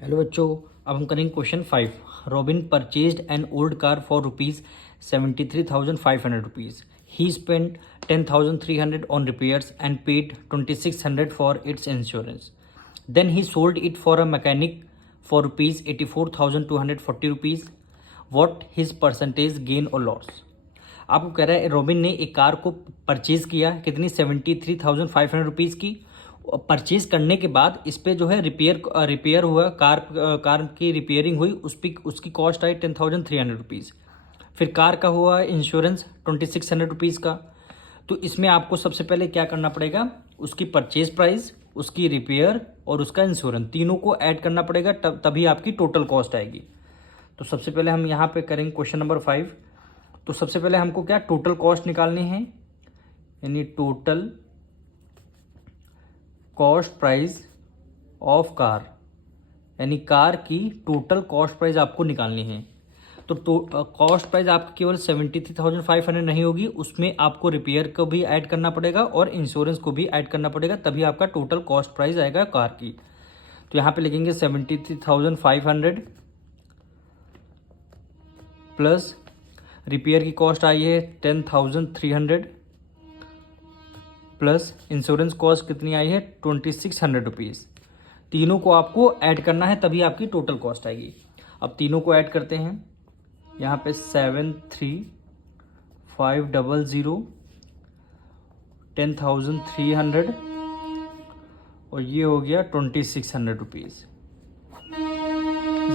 Hello बच्चों, अब हम करेंगे question 5। Robin purchased an old car for ₹73,500. He spent 10,300 on repairs and paid 2,600 for its insurance. Then he sold it for a mechanic for ₹84,240. What his percentage gain or loss? आपको कह रहा है robin ने एक car को purchase किया कितनी 73,500 की। परचेज करने के बाद इस पे जो है रिपेयर हुआ, कार की रिपेयरिंग हुई, उसकी कॉस्ट आई 10,300 रुपीज़। फिर कार का हुआ इंश्योरेंस 2,600 रुपीज़ का। तो इसमें आपको सबसे पहले क्या करना पड़ेगा, उसकी परचेज प्राइस, उसकी रिपेयर और उसका इंश्योरेंस तीनों को ऐड करना पड़ेगा, तभी आपकी टोटल कॉस्ट आएगी। तो सबसे पहले हम यहाँ पे करेंगे क्वेश्चन नंबर 5। तो सबसे पहले हमको क्या टोटल कॉस्ट निकालनी है, यानी total cost price of car, यानी कार की टोटल कॉस्ट प्राइस आपको निकालनी है। तो कॉस्ट प्राइस आपकी केवल 73,500 नहीं होगी, उसमें आपको रिपेयर को भी ऐड करना पड़ेगा और इंश्योरेंस को भी ऐड करना पड़ेगा, तभी आपका टोटल कॉस्ट प्राइस आएगा कार की। तो यहाँ पे लिखेंगे 73,500 प्लस रिपेयर की कॉस्ट आई है 10,300 प्लस इंश्योरेंस कॉस्ट कितनी आई है 2,600 रुपीज़। तीनों को आपको ऐड करना है, तभी आपकी टोटल कॉस्ट आएगी। अब तीनों को ऐड करते हैं, यहाँ पे 73,500 10,300 और ये हो गया 2,600 रुपीज़।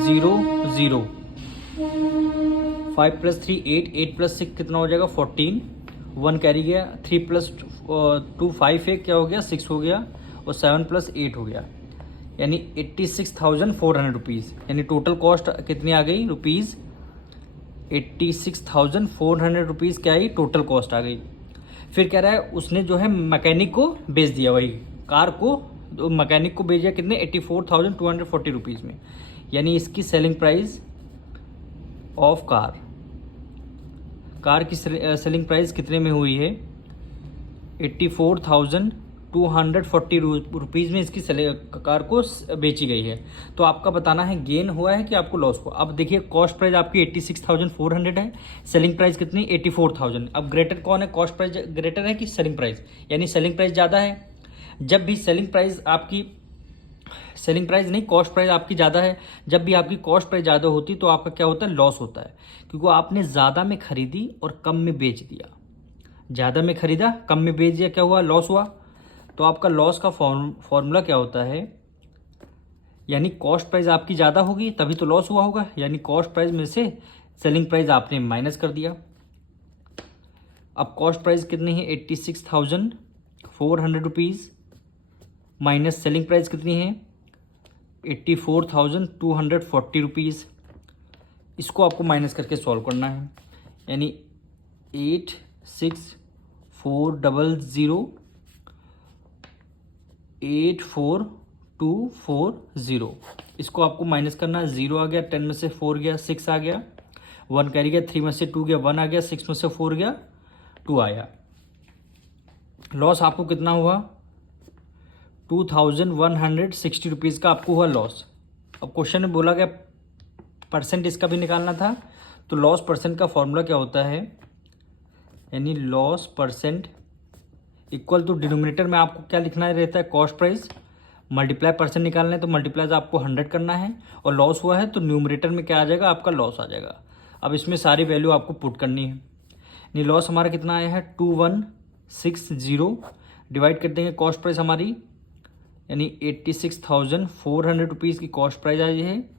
0 0 5 + 3 8 8 + 6 कितना हो जाएगा 14, 1 कैरी गया, 3 + 2 5 है, क्या हो गया 6 हो गया, और 7 + 8 हो गया, यानी 86,400 रुपीज़। यानी टोटल कॉस्ट कितनी आ गई रुपीज़ 86,400 रुपीज़ क्या आई, टोटल कॉस्ट आ गई। फिर कह रहा है उसने जो है मैकेनिक को बेच दिया, वही कार को मैकेनिक को बेच दिया कितने 84,240 रुपीज़ में, यानी इसकी सेलिंग प्राइस ऑफ कार की सेलिंग प्राइस कितने में हुई है 84,240 रुपीज़ में इसकी कार को बेची गई है। तो आपका बताना है गेन हुआ है कि आपको लॉस हुआ। अब देखिए कॉस्ट प्राइस आपकी 86,400 है, सेलिंग प्राइस कितनी 84,000। अब ग्रेटर कौन है, कॉस्ट प्राइस ग्रेटर है कि सेलिंग प्राइस, यानी सेलिंग प्राइस ज़्यादा है। जब भी सेलिंग प्राइस नहीं, कॉस्ट प्राइस आपकी ज़्यादा है, जब भी आपकी कॉस्ट प्राइस ज़्यादा होती तो आपका क्या होता है, लॉस होता है, क्योंकि आपने ज़्यादा में खरीदी और कम में बेच दिया। ज़्यादा में खरीदा कम में बेच दिया, क्या हुआ, लॉस हुआ। तो आपका लॉस का फॉर्मूला क्या होता है, यानी कॉस्ट प्राइस आपकी ज़्यादा होगी तभी तो लॉस हुआ होगा, यानी कॉस्ट प्राइस में से सेलिंग प्राइस आपने माइनस कर दिया। अब कॉस्ट प्राइस कितनी है 86,400 रुपीज़ माइनस सेलिंग प्राइस कितनी है 84,240 रुपीज़। इसको आपको माइनस करके सॉल्व करना है, यानी 86,400 84,240, इसको आपको माइनस करना है। 0 आ गया, 10 में से 4 गया, 6 आ गया, 1 कैरी गया, 3 में से 2 गया, 1 आ गया, 6 में से 4 गया, 2 आया। लॉस आपको कितना हुआ 2,160 रुपीज़ का आपको हुआ लॉस। अब क्वेश्चन में बोला गया परसेंट इसका भी निकालना था, तो लॉस परसेंट का फॉर्मूला क्या होता है, यानी loss percent equal to denominator में आपको क्या लिखना रहता है, कॉस्ट प्राइस मल्टीप्लाई परसेंट निकालना है, तो मल्टीप्लाई आपको 100 करना है, और लॉस हुआ है तो न्यूमरेटर में क्या आ जाएगा, आपका लॉस आ जाएगा। अब इसमें सारी वैल्यू आपको पुट करनी है, यानी लॉस हमारा कितना आया है 2,160, डिवाइड कर देंगे कॉस्ट प्राइस हमारी, यानी 86,400 रुपीज़ की कॉस्ट प्राइस आई है,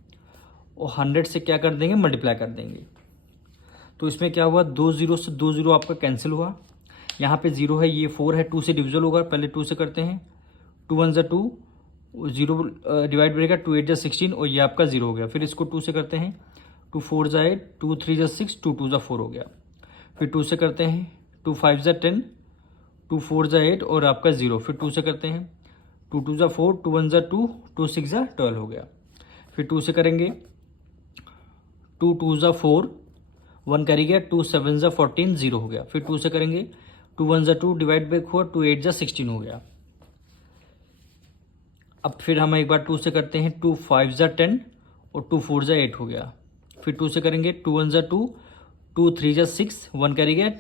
और 100 से क्या कर देंगे, मल्टीप्लाई कर देंगे। तो इसमें क्या हुआ 2 0 से 2 0 आपका कैंसिल हुआ, यहाँ पे 0 है, ये 4 है, 2 से डिविजल होगा, पहले 2 से करते हैं, 2 1 ज़ा 2, 0 डिवाइड बढ़ेगा, 2 8 ज़ा 16, और ये आपका 0 हो गया। फिर इसको 2 से करते हैं, 2 4 ज़ा 8, 2 3 ज़ा 6, 2 2 ज़ा 4 हो गया। फिर 2 से करते हैं, 2 5 ज़ा 10, 2 4 ज़ा 8 और आपका 0। फिर 2 से करते हैं, 2 2 ज़ा 4, 2 1 ज़ा 2, 2 6 ज़ा 12 हो गया। फिर 2 से करेंगे, 2 2 ज़ा 4, 1 कैरी गया, 2 7 ज़ा 14, 0 हो गया। फिर 2 से करेंगे, 2 1 ज़ा 2, डिवाइड बैक हुआ, 2 8 ज़ा 16 हो गया। अब फिर हम एक बार 2 से करते हैं। 2 5 ज़ा 10 और 2 4 ज़ा 8 हो गया। फिर 2 से करेंगे। 2 1 ज़ा 2, 2 3 ज़ा 6, 1 कैरी गया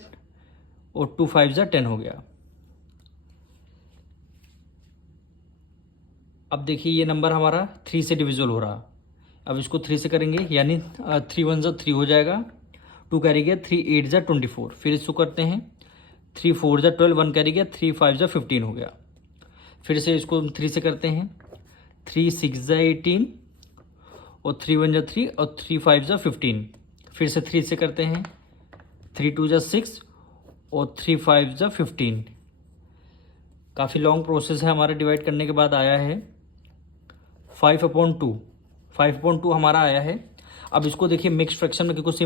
और 2 5 ज़ा 10 हो गया। अब देखिए ये नंबर हमारा 3 से डिविजिबल हो रहा। अब इसको 3 से करेंगे, यानी 3 1 ज़ा 3 हो जाएगा। 2 कैरी गया, 3 8 ज़ा 24। फिर इसको करते हैं। 3 4 ज़ा 12, 1 कैरी गया, 3 5 ज़ा 15 हो गया। फिर से इसको 3 से करते हैं। 3 6 ज़ा 18 और 3 1 ज़ा 3 और 3 5 ज़ा 15। फिर से 3 से करते हैं। 3 2 ज़ा 6 और 3 5 ज़ा 15। काफ़ी लॉन्ग प्रोसेस है हमारा। डिवाइड करने के बाद आया है 5/2। 5/2 हमारा आया है। अब इसको देखिए मिक्स फ्रैक्शन में, क्योंकि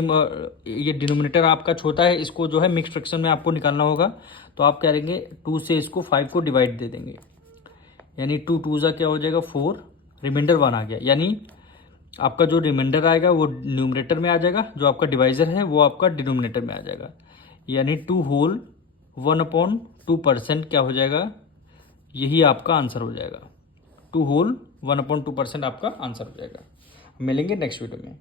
ये डिनोमिनेटर आपका छोटा है, इसको जो है मिक्स फ्रैक्शन में आपको निकालना होगा। तो आप क्या करेंगे, 2 से इसको 5 को डिवाइड दे देंगे, यानी 2 2 ज़ा क्या हो जाएगा 4, रिमाइंडर 1 आ गया। यानी आपका जो रिमाइंडर आएगा वो न्यूमरेटर में आ जाएगा, जो आपका डिवाइज़र है वो आपका डिनोमिनेटर में आ जाएगा। यानी 2 होल 1/2% क्या हो जाएगा, यही आपका आंसर हो जाएगा। 2 होल 1/2% आपका आंसर हो जाएगा। मिलेंगे नेक्स्ट वीडियो में।